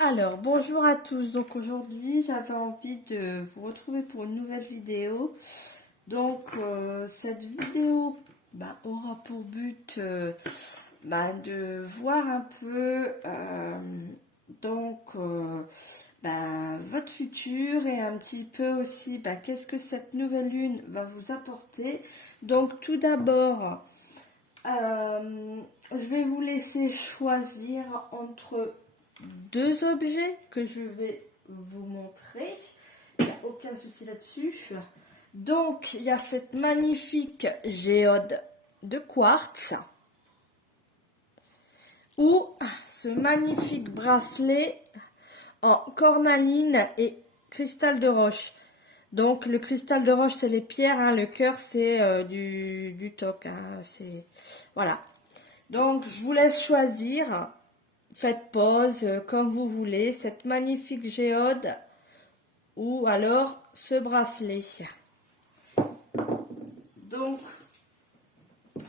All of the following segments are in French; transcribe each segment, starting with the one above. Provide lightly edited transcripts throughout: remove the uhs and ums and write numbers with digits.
Alors, bonjour à tous. Donc aujourd'hui, j'avais envie de vous retrouver pour une nouvelle vidéo. Donc, cette vidéo aura pour but de voir un peu votre futur et un petit peu aussi qu'est-ce que cette nouvelle lune va vous apporter. Donc, tout d'abord, je vais vous laisser choisir entre deux objets que je vais vous montrer. Il n'y a aucun souci là-dessus. Donc, il y a cette magnifique géode de quartz ou ce magnifique bracelet en cornaline et cristal de roche. Donc, le cristal de roche, c'est les pierres, hein, le cœur, c'est du toc. Hein, voilà. Donc, je vous laisse choisir. Faites pause comme vous voulez, cette magnifique géode ou alors ce bracelet. Donc,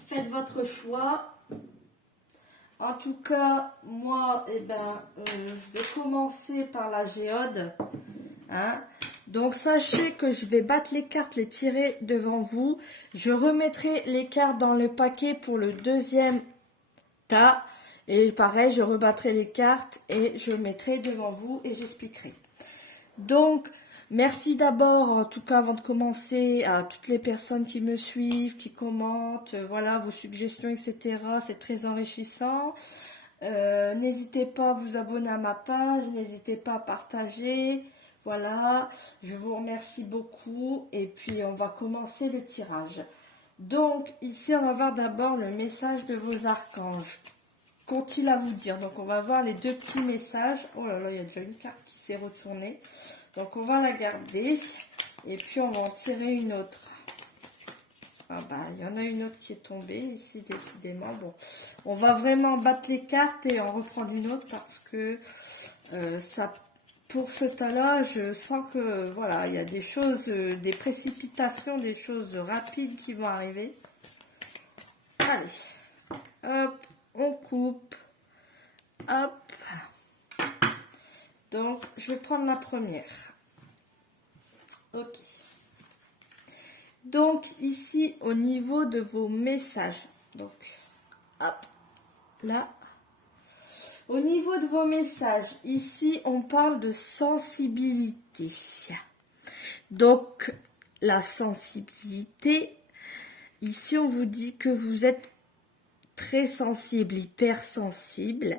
faites votre choix. En tout cas, moi, je vais commencer par la géode. Hein. Donc, sachez que je vais battre les cartes, les tirer devant vous. Je remettrai les cartes dans le paquet pour le deuxième tas. Et pareil, je rebattrai les cartes et je mettrai devant vous et j'expliquerai. Donc, merci d'abord, en tout cas avant de commencer, à toutes les personnes qui me suivent, qui commentent, voilà, vos suggestions, etc. C'est très enrichissant. N'hésitez pas à vous abonner à ma page, n'hésitez pas à partager. Voilà, je vous remercie beaucoup et puis on va commencer le tirage. Donc, ici, on va voir d'abord le message de vos archanges. Qu'ont-ils à vous dire? Donc, on va voir les deux petits messages. Oh là là, il y a déjà une carte qui s'est retournée. Donc, on va la garder. Et puis, on va en tirer une autre. Ah il y en a une autre qui est tombée ici, décidément. Bon, on va vraiment battre les cartes et en reprendre une autre parce que pour ce tas-là, je sens que, voilà, il y a des choses, des précipitations, des choses rapides qui vont arriver. Allez, hop. On coupe. Hop. Donc, je vais prendre la première. Ok. Donc, ici, au niveau de vos messages. Donc, hop. Là. Au niveau de vos messages, ici, on parle de sensibilité. Donc, la sensibilité, ici, on vous dit que vous êtes très sensible, hypersensible,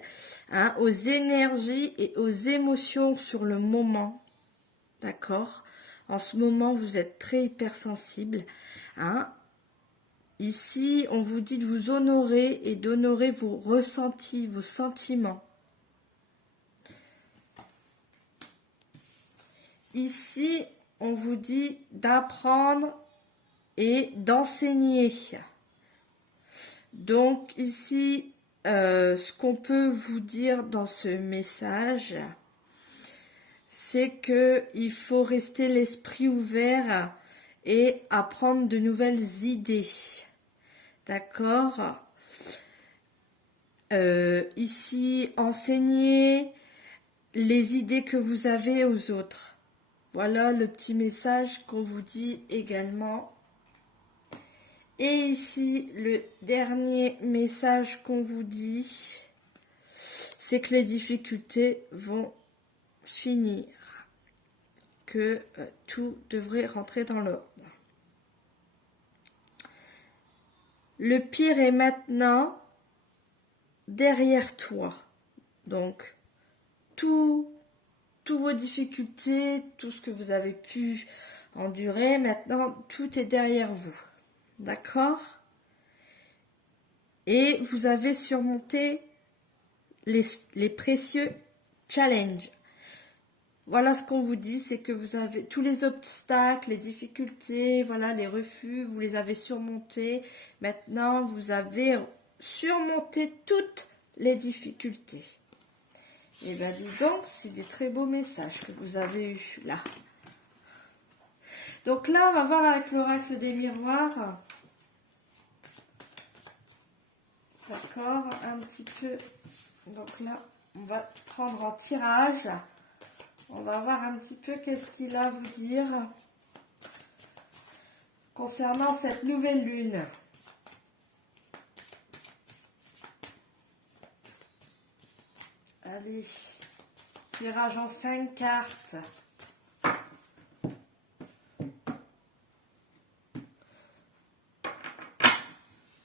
hein, aux énergies et aux émotions sur le moment. D'accord? En ce moment, vous êtes très hypersensible. Hein. Ici, on vous dit de vous honorer et d'honorer vos ressentis, vos sentiments. Ici, on vous dit d'apprendre et d'enseigner. Donc ici, ce qu'on peut vous dire dans ce message, c'est qu'il faut rester l'esprit ouvert et apprendre de nouvelles idées. D'accord? Ici, enseigner les idées que vous avez aux autres. Voilà le petit message qu'on vous dit également. Et ici, le dernier message qu'on vous dit, c'est que les difficultés vont finir, que tout devrait rentrer dans l'ordre. Le pire est maintenant derrière toi. Donc, toutes vos difficultés, tout ce que vous avez pu endurer, maintenant, tout est derrière vous. D'accord? Et vous avez surmonté les précieux challenges. Voilà ce qu'on vous dit, c'est que vous avez tous les obstacles, les difficultés, voilà, les refus, vous les avez surmontés. Maintenant, vous avez surmonté toutes les difficultés. Et bien, dis donc, c'est des très beaux messages que vous avez eus là. Donc là, on va voir avec l'oracle des miroirs. D'accord, un petit peu. Donc là, on va prendre en tirage. On va voir un petit peu qu'est-ce qu'il a à vous dire concernant cette nouvelle lune. Allez, tirage en 5 cartes.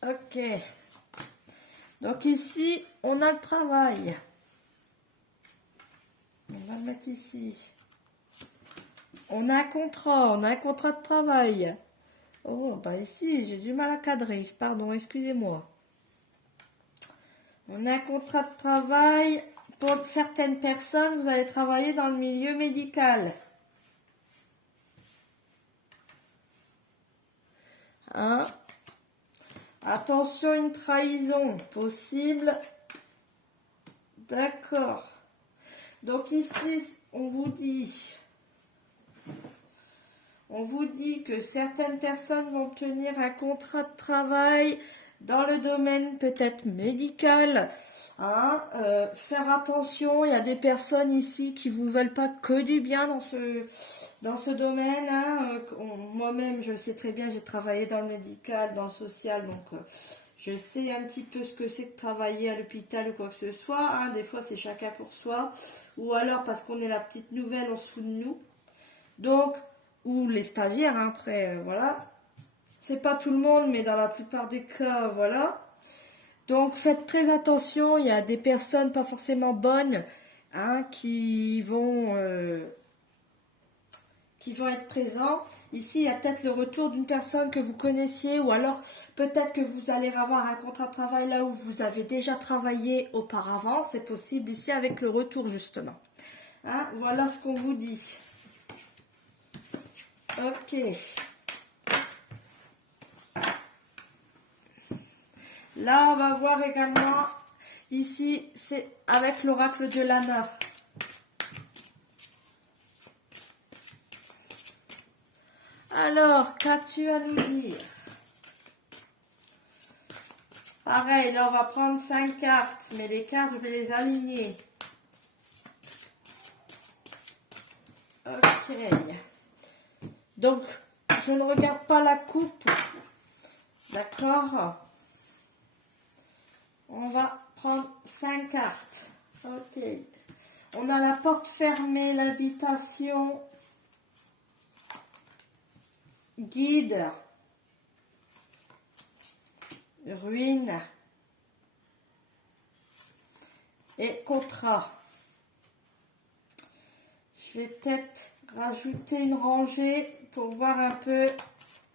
Ok. Donc ici, on a le travail. On va le mettre ici. On a un contrat de travail. Oh, bah ici, j'ai du mal à cadrer. Pardon, excusez-moi. On a un contrat de travail. Pour certaines personnes, vous allez travailler dans le milieu médical. Hein? Attention, une trahison possible. D'accord. Donc ici, on vous dit que certaines personnes vont obtenir un contrat de travail dans le domaine peut-être médical. Hein, faire attention, il y a des personnes ici qui vous veulent pas que du bien dans ce domaine. Hein. Moi-même, je sais très bien, j'ai travaillé dans le médical, dans le social, donc je sais un petit peu ce que c'est que travailler à l'hôpital ou quoi que ce soit. Hein. Des fois, c'est chacun pour soi, ou alors parce qu'on est la petite nouvelle, on se fout de nous. Donc, ou les stagiaires, hein, après, voilà. C'est pas tout le monde, mais dans la plupart des cas, voilà. Donc, faites très attention, il y a des personnes pas forcément bonnes, hein, qui vont être présents. Ici, il y a peut-être le retour d'une personne que vous connaissiez, ou alors peut-être que vous allez avoir un contrat de travail là où vous avez déjà travaillé auparavant. C'est possible ici avec le retour, justement. Hein, voilà ce qu'on vous dit. Ok. Là, on va voir également, ici, c'est avec l'oracle de Lana. Alors, qu'as-tu à nous dire? Pareil, là, on va prendre 5 cartes, mais les cartes, je vais les aligner. Ok. Donc, je ne regarde pas la coupe. D'accord? On va prendre 5 cartes. Ok. On a la porte fermée, l'habitation, guide, ruine et contrat. Je vais peut-être rajouter une rangée pour voir un peu.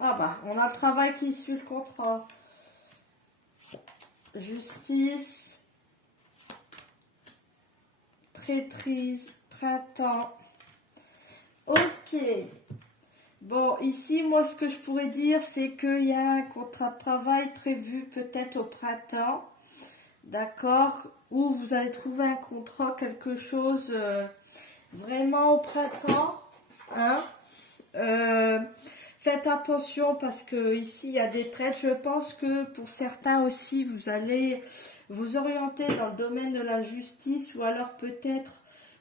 Ah bah, on a le travail qui suit le contrat. Justice, traîtrise, printemps. Ok. Bon, ici, moi, ce que je pourrais dire, c'est qu'il y a un contrat de travail prévu peut-être au printemps. D'accord? Où vous allez trouver un contrat, quelque chose vraiment au printemps. Hein? Faites attention parce que ici il y a des traites. Je pense que pour certains aussi vous allez vous orienter dans le domaine de la justice, ou alors peut-être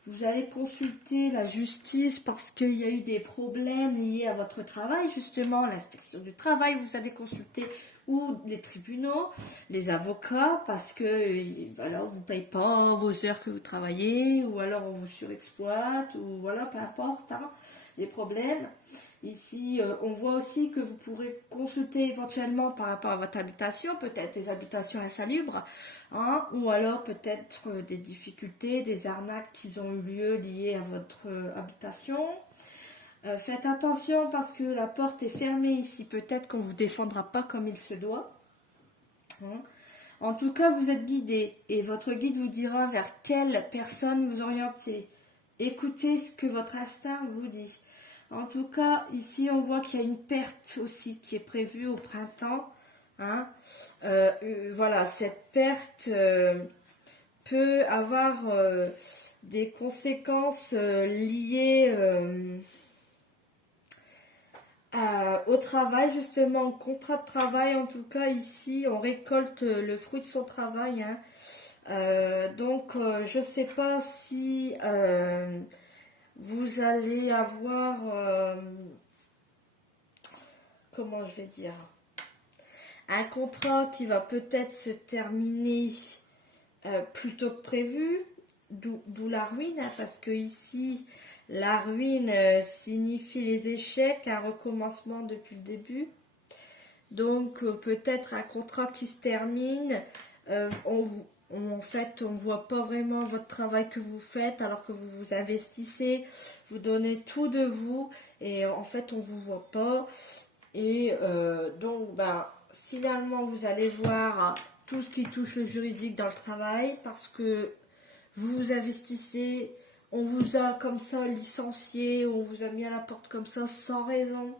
vous allez consulter la justice parce qu'il y a eu des problèmes liés à votre travail, justement l'inspection du travail, vous allez consulter, ou les tribunaux, les avocats, parce que voilà, on ne vous paye pas vos heures que vous travaillez, ou alors on vous surexploite, ou voilà, peu importe, hein, les problèmes. Ici, on voit aussi que vous pourrez consulter éventuellement par rapport à votre habitation, peut-être des habitations insalubres, hein, ou alors peut-être des difficultés, des arnaques qui ont eu lieu liées à votre habitation. Faites attention parce que la porte est fermée ici, peut-être qu'on ne vous défendra pas comme il se doit. Hein. En tout cas, vous êtes guidé et votre guide vous dira vers quelle personne vous orienter. Écoutez ce que votre instinct vous dit. En tout cas, ici, on voit qu'il y a une perte aussi qui est prévue au printemps. Hein. Voilà, cette perte peut avoir des conséquences liées au travail, justement, contrat de travail. En tout cas, ici, on récolte le fruit de son travail. Hein. Donc, je ne sais pas si vous allez avoir, comment je vais dire, un contrat qui va peut-être se terminer plus tôt que prévu, d'où la ruine, hein, parce que ici, la ruine signifie les échecs, un recommencement depuis le début. Donc, peut-être un contrat qui se termine, en fait, on ne voit pas vraiment votre travail que vous faites, alors que vous vous investissez, vous donnez tout de vous, et en fait, on ne vous voit pas. Et donc, ben, finalement, vous allez voir tout ce qui touche le juridique dans le travail, parce que vous vous investissez, on vous a comme ça licencié, on vous a mis à la porte comme ça sans raison.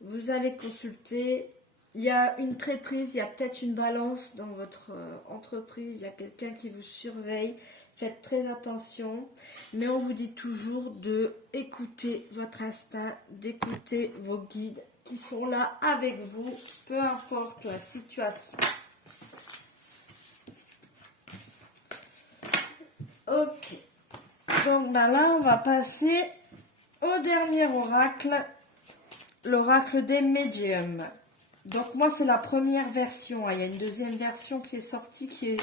Vous allez consulter. Il y a une traîtrise, il y a peut-être une balance dans votre entreprise, il y a quelqu'un qui vous surveille. Faites très attention. Mais on vous dit toujours de écouter votre instinct, d'écouter vos guides qui sont là avec vous, peu importe la situation. Ok. Donc ben là, on va passer au dernier oracle. L'oracle des médiums. Donc moi c'est la première version. Il y a une deuxième version qui est sortie qui est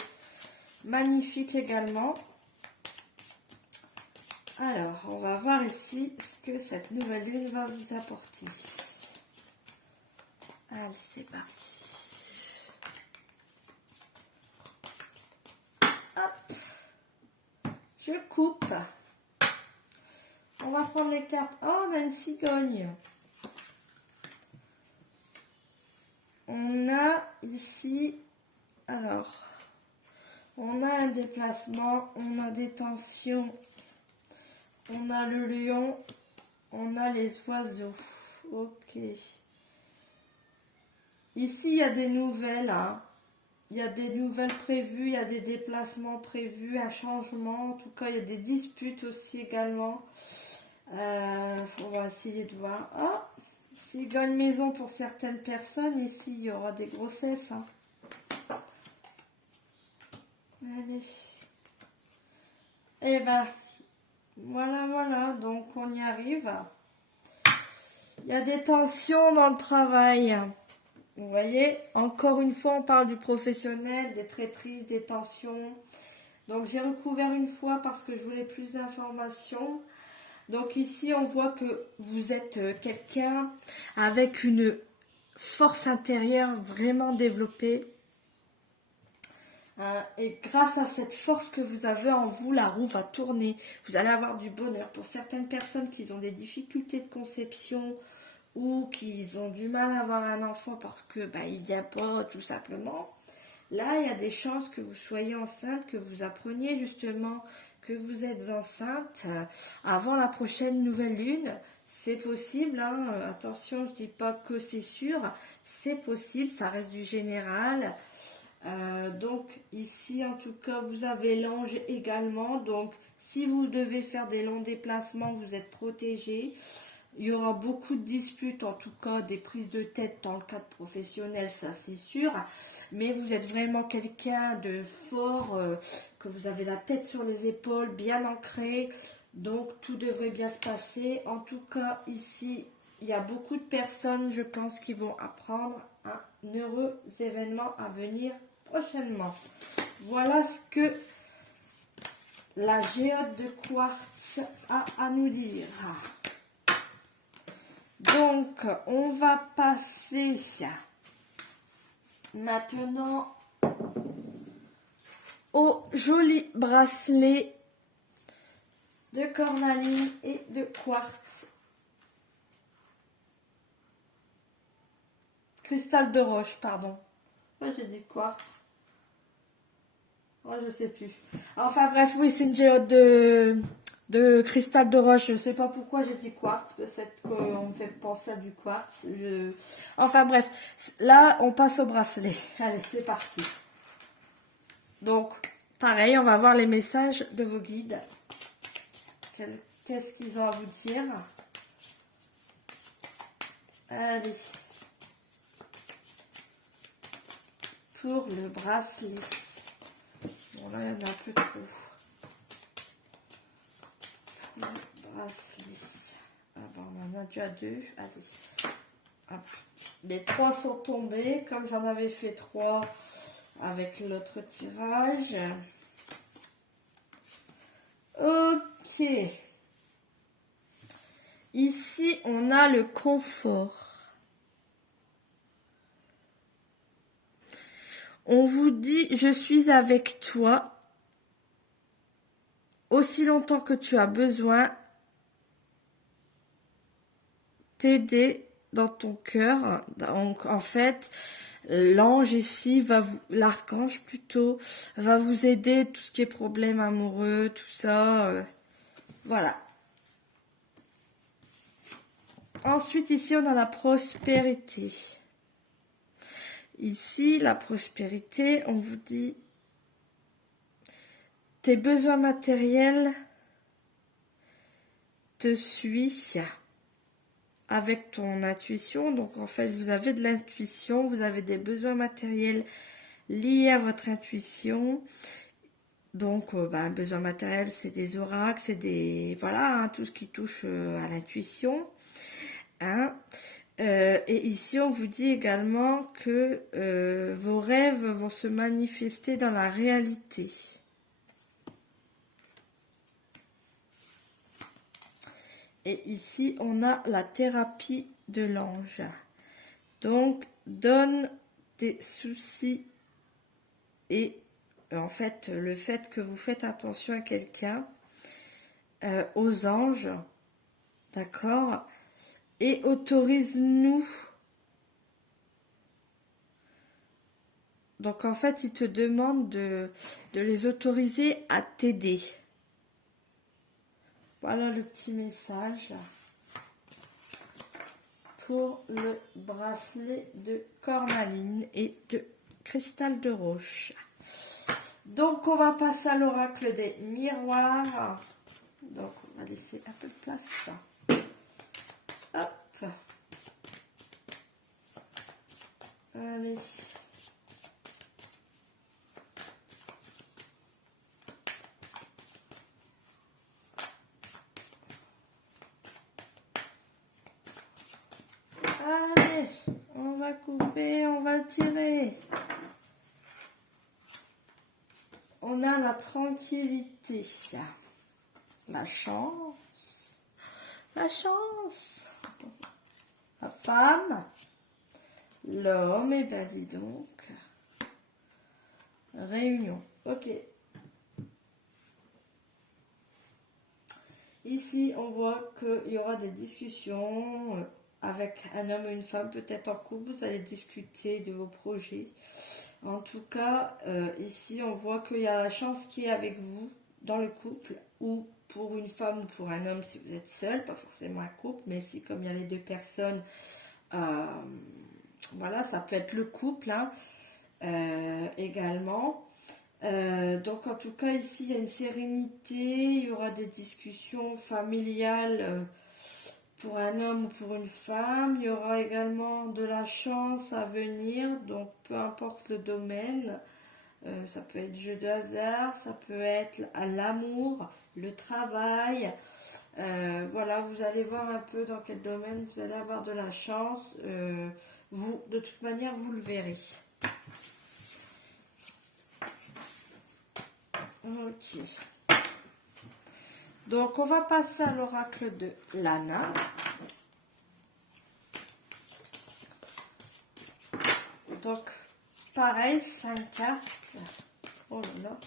magnifique également. Alors on va voir ici ce que cette nouvelle lune va vous apporter. Allez, c'est parti. Hop. Je coupe. On va prendre les cartes. Oh, on a une cigogne. On a ici, alors, on a un déplacement, on a des tensions, on a le lion, on a les oiseaux. Ok. Ici, il y a des nouvelles, hein. Il y a des nouvelles prévues, il y a des déplacements prévus, un changement. En tout cas, il y a des disputes aussi également. On va essayer de voir. Oh! Cigogne maison pour certaines personnes, ici il y aura des grossesses. Hein. Allez. Et ben, voilà, donc on y arrive. Il y a des tensions dans le travail. Vous voyez, encore une fois, on parle du professionnel, des traîtrises, des tensions. Donc j'ai recouvert une fois parce que je voulais plus d'informations. Donc ici, on voit que vous êtes quelqu'un avec une force intérieure vraiment développée. Et grâce à cette force que vous avez en vous, la roue va tourner. Vous allez avoir du bonheur. Pour certaines personnes qui ont des difficultés de conception ou qui ont du mal à avoir un enfant parce que il vient pas tout simplement. Là, il y a des chances que vous soyez enceinte, que vous appreniez justement que vous êtes enceinte avant la prochaine nouvelle lune. C'est possible, hein. Attention, je ne dis pas que c'est sûr, c'est possible, ça reste du général. Donc ici, en tout cas, vous avez l'ange également. Donc, si vous devez faire des longs déplacements, vous êtes protégé. Il y aura beaucoup de disputes, en tout cas des prises de tête dans le cadre professionnel, ça c'est sûr. Mais vous êtes vraiment quelqu'un de fort, que vous avez la tête sur les épaules, bien ancré. Donc tout devrait bien se passer. En tout cas, ici, il y a beaucoup de personnes, je pense, qui vont apprendre un heureux événement à venir prochainement. Voilà ce que la géode de quartz a à nous dire. Donc, on va passer maintenant au joli bracelet de cornaline et de quartz. Cristal de roche, pardon. Moi, j'ai dit quartz. Moi, je sais plus. Enfin, bref, oui, c'est une géode de cristal de roche. Je ne sais pas pourquoi j'ai dit quartz. Peut-être qu'on me fait penser à du quartz. Enfin, bref. Là, on passe au bracelet. Allez, c'est parti. Donc, pareil, on va voir les messages de vos guides. Qu'est-ce qu'ils ont à vous dire? Allez. Pour le bracelet. Bon, là, il y en a un peu trop. Bracelet. Ah bon, on en a déjà 2. Allez. Hop. Les 3 sont tombés, comme j'en avais fait 3 avec l'autre tirage. Ok. Ici, on a le confort. On vous dit, je suis avec toi aussi longtemps que tu as besoin, t'aider dans ton cœur. Donc, en fait, l'ange ici l'archange plutôt, va vous aider, tout ce qui est problème amoureux, tout ça. Voilà. Ensuite, ici, on a la prospérité. Ici, la prospérité, on vous dit tes besoins matériels te suivent avec ton intuition. Donc, en fait, vous avez de l'intuition, vous avez des besoins matériels liés à votre intuition. Donc, un besoin matériel, c'est des oracles, c'est des... Voilà, hein, tout ce qui touche à l'intuition. Hein. Et ici, on vous dit également que vos rêves vont se manifester dans la réalité. Et ici, on a la thérapie de l'ange. Donc, donne tes soucis et en fait, le fait que vous faites attention à quelqu'un, aux anges, d'accord, et autorise-nous. Donc en fait, il te demande de les autoriser à t'aider. Voilà le petit message pour le bracelet de cornaline et de cristal de roche. Donc on va passer à l'oracle des miroirs. Donc on va laisser un peu de place. Hop. Allez. Allez, on va couper, on va tirer. On a la tranquillité, la chance, la femme, l'homme, et ben dis donc, réunion, ok. Ici, on voit qu'il y aura des discussions avec un homme ou une femme, peut-être en couple, vous allez discuter de vos projets. En tout cas, ici, on voit qu'il y a la chance qui est avec vous dans le couple, ou pour une femme ou pour un homme si vous êtes seul, pas forcément un couple, mais si comme il y a les deux personnes, voilà, ça peut être le couple hein, également. Donc en tout cas ici il y a une sérénité, il y aura des discussions familiales pour un homme ou pour une femme, il y aura également de la chance à venir, donc peu importe le domaine, ça peut être jeu de hasard, ça peut être à l'amour, le travail, voilà, vous allez voir un peu dans quel domaine vous allez avoir de la chance, vous, de toute manière vous le verrez. Ok. Donc, on va passer à l'oracle de Lana. Donc, pareil, 5 cartes. Oh là là.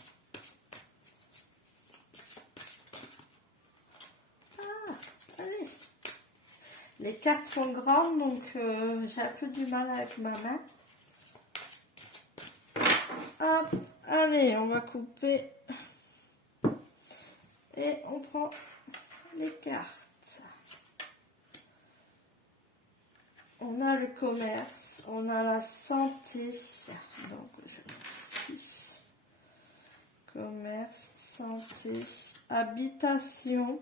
Ah, allez. Les cartes sont grandes, donc j'ai un peu du mal avec ma main. Hop, allez, on va couper. Et on prend les cartes. On a le commerce, on a la santé. Donc, je vais mettre ici. Commerce, santé, habitation,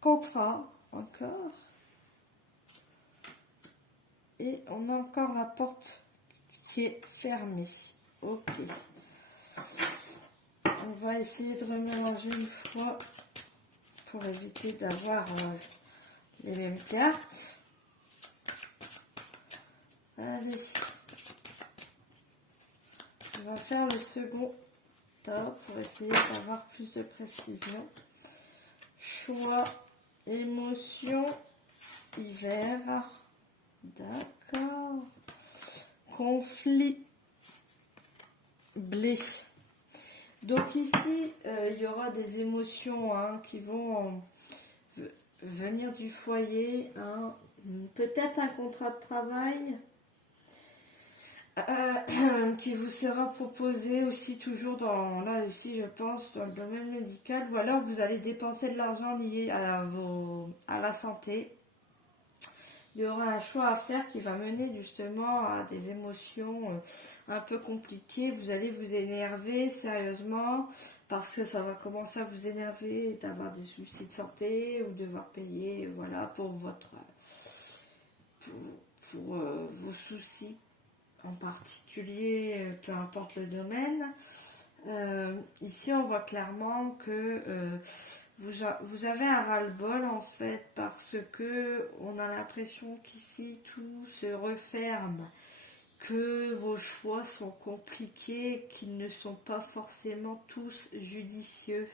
contrat, encore. Et on a encore la porte qui est fermée. Ok. On va essayer de remélanger une fois pour éviter d'avoir les mêmes cartes. Allez. On va faire le second top pour essayer d'avoir plus de précision. Choix, émotion, hiver. D'accord. Conflit, blé. Donc ici, il y aura des émotions hein, qui vont venir du foyer. Hein. Peut-être un contrat de travail qui vous sera proposé aussi toujours dans, là ici je pense, dans le domaine médical. Ou alors vous allez dépenser de l'argent lié à la santé. Il y aura un choix à faire qui va mener justement à des émotions un peu compliquées. Vous allez vous énerver sérieusement parce que ça va commencer à vous énerver d'avoir des soucis de santé ou devoir payer voilà, pour vos soucis en particulier, peu importe le domaine. Ici on voit clairement que vous avez un ras-le-bol en fait parce que on a l'impression qu'ici tout se referme, que vos choix sont compliqués, qu'ils ne sont pas forcément tous judicieux.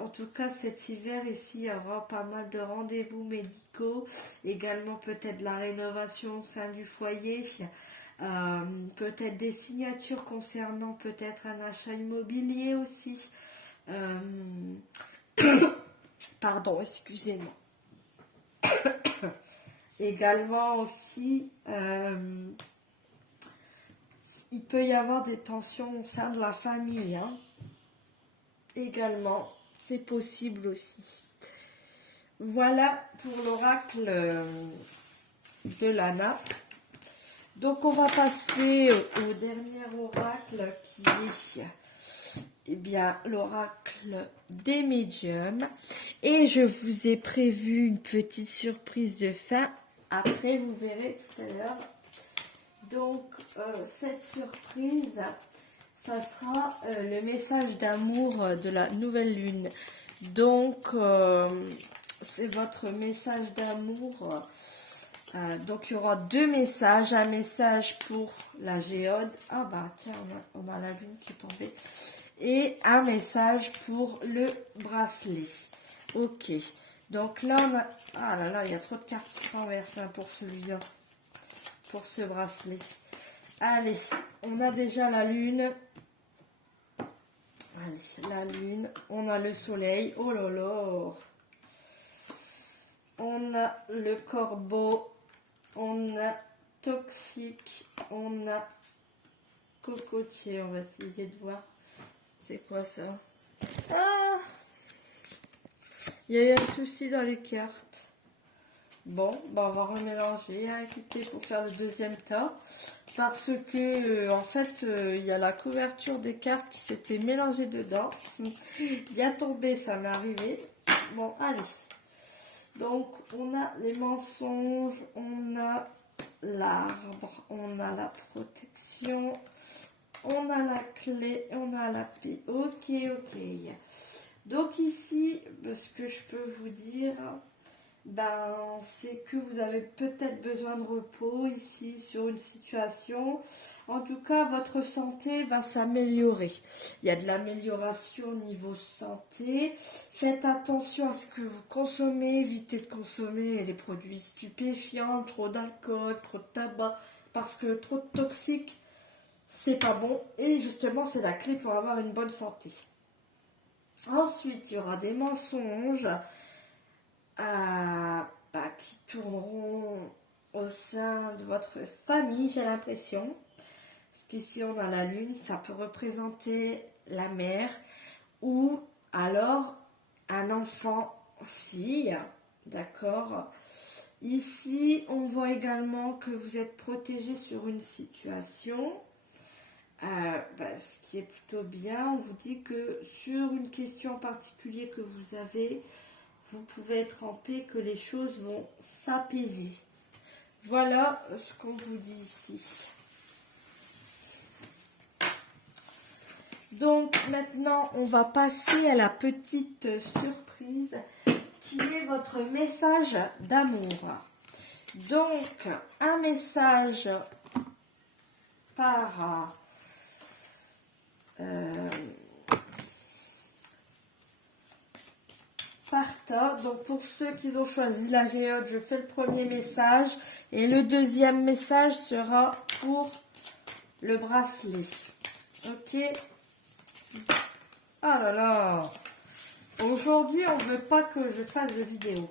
En tout cas cet hiver ici il y aura pas mal de rendez-vous médicaux, également peut-être la rénovation au sein du foyer, peut-être des signatures concernant peut-être un achat immobilier aussi. Pardon, excusez-moi. Également aussi, il peut y avoir des tensions au sein de la famille. Hein. Également, c'est possible aussi. Voilà pour l'oracle de Lana. Donc on va passer au dernier oracle qui est bien l'oracle des médiums. Et je vous ai prévu une petite surprise de fin. Après, vous verrez tout à l'heure. Donc, cette surprise, ça sera le message d'amour de la nouvelle lune. Donc, c'est votre message d'amour. Donc, il y aura deux messages. Un message pour la géode. Ah bah, tiens, on a la lune qui est tombée. Et un message pour le bracelet. Ok. Donc là, on a... Ah là là, il y a trop de cartes qui se renversent hein, pour celui-là. Pour ce bracelet. Allez, on a déjà la lune. Allez, la lune. On a le soleil. Oh là là. On a le corbeau. On a toxique. On a cocotier. On va essayer de voir. C'est quoi ça? Ah! Il y a eu un souci dans les cartes. Bon, bah on va remélanger, hein, écoutez, pour faire le deuxième tas. Parce que, en fait, il y a la couverture des cartes qui s'était mélangée dedans. Bien tombé, ça m'est arrivé. Bon, allez. Donc, on a les mensonges, on a l'arbre, on a la protection, on a la clé, on a la paix. Ok, ok. Donc ici, ce que je peux vous dire, c'est que vous avez peut-être besoin de repos ici sur une situation. En tout cas, votre santé va s'améliorer. Il y a de l'amélioration au niveau santé. Faites attention à ce que vous consommez. Évitez de consommer les produits stupéfiants, trop d'alcool, trop de tabac, parce que trop de toxiques, c'est pas bon. Et justement, c'est la clé pour avoir une bonne santé. Ensuite, il y aura des mensonges qui tourneront au sein de votre famille, j'ai l'impression. Parce qu'ici, on a la lune, ça peut représenter la mère ou alors un enfant, fille, d'accord. Ici, on voit également que vous êtes protégé sur une situation. Ce qui est plutôt bien, on vous dit que sur une question en particulier que vous avez, vous pouvez être en paix, que les choses vont s'apaiser. Voilà ce qu'on vous dit ici. Donc maintenant, on va passer à la petite surprise qui est votre message d'amour. Donc, un message par tas. Donc, pour ceux qui ont choisi la géode, je fais le premier message et le deuxième message sera pour le bracelet. Ok. Ah là là. Aujourd'hui, on ne veut pas que je fasse de vidéo.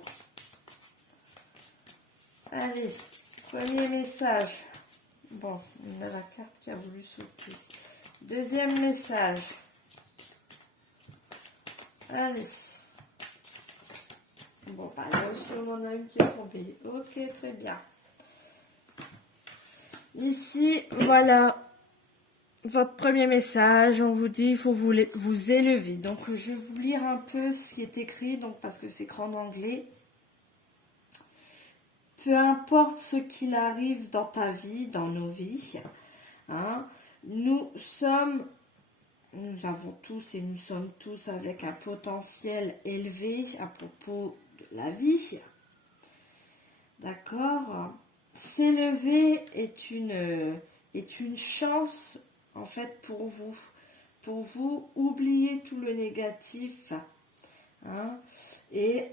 Allez, premier message. Bon, on a la carte qui a voulu sauter. Deuxième message. Allez. Bon, bah là aussi, on en a une qui est tombée. Ok, très bien. Ici, voilà. Votre premier message, on vous dit il faut vous élever. Donc, je vais vous lire un peu ce qui est écrit, donc parce que c'est écrit en anglais. Peu importe ce qu'il arrive dans ta vie, dans nos vies, hein, nous avons tous et nous sommes tous avec un potentiel élevé à propos de la vie. D'accord? S'élever est une chance en fait pour vous. Pour vous, oubliez tout le négatif. Hein, et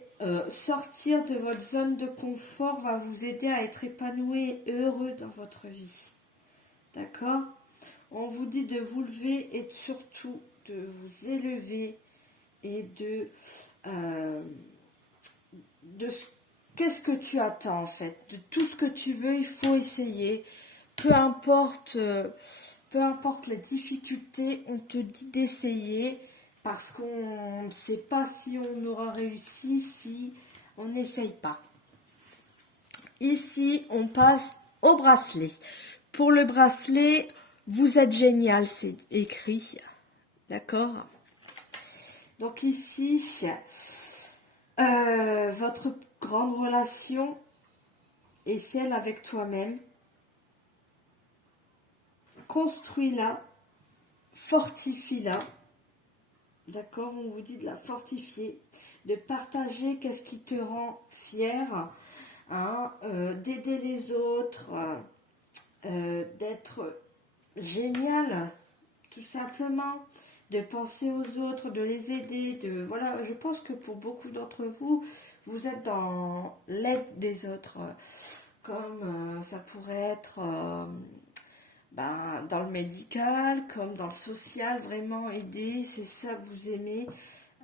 sortir de votre zone de confort va vous aider à être épanoui et heureux dans votre vie. D'accord? On vous dit de vous lever et surtout de vous élever et qu'est-ce que tu attends en fait? De tout ce que tu veux, il faut essayer. Peu importe les difficultés, on te dit d'essayer. Parce qu'on ne sait pas si on aura réussi si on n'essaye pas. Ici, on passe au bracelet. Pour le bracelet, vous êtes génial, c'est écrit. D'accord? Donc ici, votre grande relation est celle avec toi-même. Construis-la, fortifie-la. D'accord, on vous dit de la fortifier, de partager qu'est-ce qui te rend fier, hein, d'aider les autres, d'être génial, tout simplement, de penser aux autres, de les aider, voilà, je pense que pour beaucoup d'entre vous, vous êtes dans l'aide des autres, comme ça pourrait être dans le médical, comme dans le social, vraiment aider, c'est ça que vous aimez.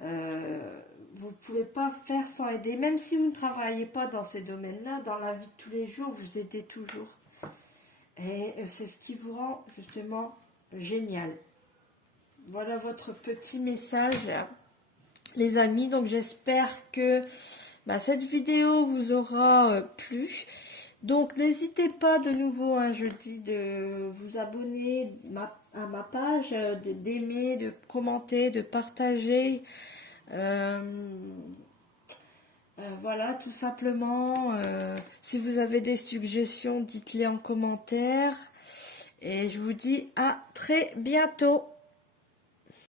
Vous ne pouvez pas faire sans aider, même si vous ne travaillez pas dans ces domaines-là, dans la vie de tous les jours, vous aidez toujours. Et c'est ce qui vous rend justement génial. Voilà votre petit message, les amis. Donc j'espère que cette vidéo vous aura plu. Donc n'hésitez pas de nouveau, je dis, de vous abonner à ma page, d'aimer, de commenter, de partager. Voilà, tout simplement. Si vous avez des suggestions, dites-les en commentaire. Et je vous dis à très bientôt.